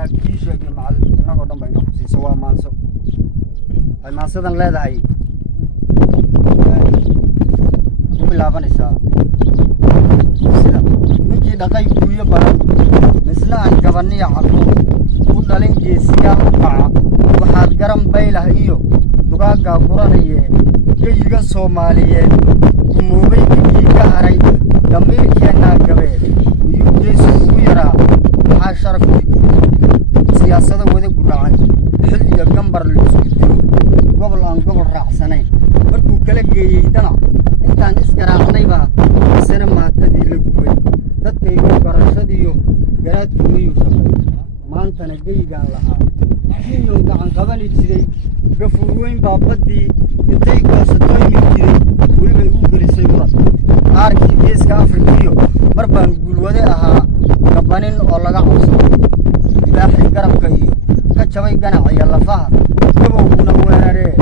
saraakiisha iyo macallinagoo dhan bay noqon siisa waa maanso ay maansadan leedahay ku bilaabanaysaa sida ninkii dhaqay guuyo badan misla aan gabaniya cabdo u dhalin geesiyaal u kaca waxaad garan baylah iyo dugaaggaa guranayee geyiga soomaaliyeed gumoobay ninkii ka haray damiirkeennaa gabee miyuu geesi ugu yaraa maxaa sharafkii siyaasado wada guracan xil iyo gambar laisku diro gobol aan gobol raacsanayn markuu kala geeyey danac intaan isgaraacnaybaa isana maatadii la gubay dadkaygu garashadiiyo garaadku miyuu shaqay maantana geyigaan lahaa kiiyow gacan qabani jiray gafuur weyn baa baddii intay goosatooymi jiray welibay u gelisay murad qaarkii geeska afrikiyo mar baan guulwade ahaa gabanin oo laga cabsado ibaaxay garabka iyo ka jabay ganaciya lafaha gabowguna weeraree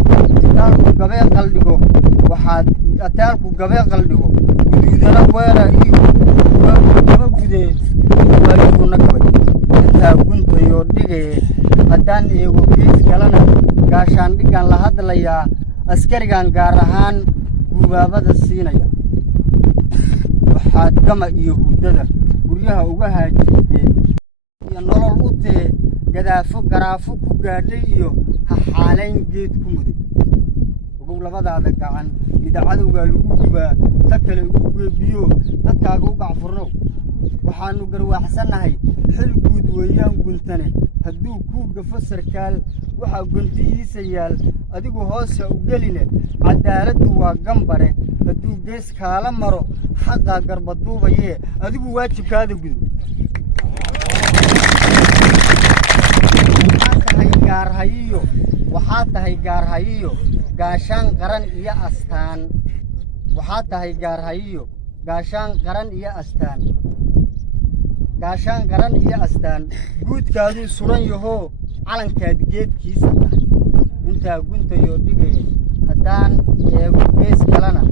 ataalku gabee qaldhigo guduudana weerar iyo gaba gudee waayuuna gabay intaa guntayoo dhigee haddaan eego gees kalena gaashaan dhiggaan la hadlayaa askarigan gaar ahaan gubaabada siinaya waxaad gama iyo hurdada guryaha uga haajirtee iyo nolol u tee garaafo ku gaadhay iyo haxaalayn geed ku muday ogow labadaada gacan ida cadowgaa lagu gubaa ta kale ugu geebiyo dadkaaga u gacfurnow waxaannu garwaaxsannahay xil guud weeyaan guntane hadduu kuu gafo sarkaal waxaa guntihiisa yaal adigu hoose u geline caddaaladdu waa gambare hadduu gees kaala maro xaqaa garbaduubayee adigu waajibkaada gudo waxaa tahay gaarhayiyo gaashaan qaran iyo astaan waxaa tahay gaarhayiyo gaashaan qaran iyo astaan guudkaaduu suran yahoo calankaad geedkiisa tahay intaa guntayoo dhigaya haddaan eego gees kalena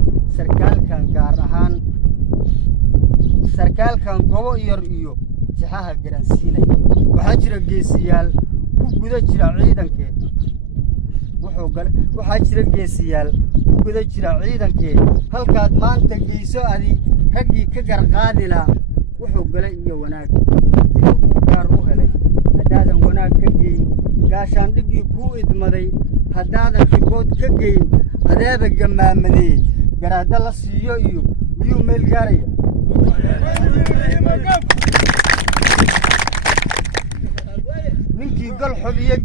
sarkaalkan gobo yar iyo sixaha garansiinaya waxaa jira geesiyaal ku guda jira ciidankee halkaad maanta geyso adi raggii ka garqaadilaa wuxuu gala iyo wanaag gaar u helay haddaadan wanaag ka geyn gaashaandhiggii kuu idmaday haddaadan ribood ka geyn adeeba gamaamadee garaadda la siiyo iyo miyuu meel gaaraya ninkii gol xobiyo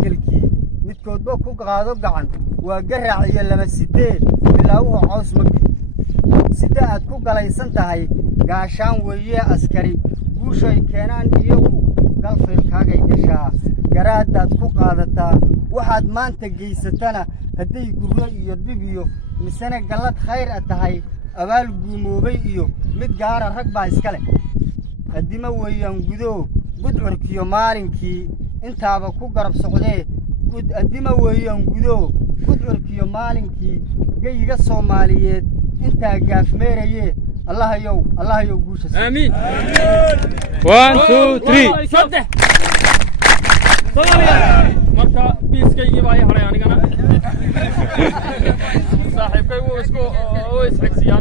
gelkii midkoodba ku qaado gacan waa garaac iyo lama sidee bilaawuhu caws magi sida aad ku galaysan tahay gaashaan weeye askari guushay keenaan iyagu galfaylkaagay gashaa garaadaad ku qaadataa waxaad maanta geysatana hadday gurro iyo dhib iyo misane gallad khayr a tahay abaal guumoobay iyo mid gaara rag baa iska leh addima weeyaan gudoo gudcurkiyo maalinkii intaaba ku garab socdee addima weeyaan gudoo gudcurkiyo maalinkii geyiga soomaaliyeed intaa gaafmeerayee allahayow guusha آمين 1 2 3 marka biiskaygii baa ii haray anigana saaxiibkaygu isku oo isxigsiiyaan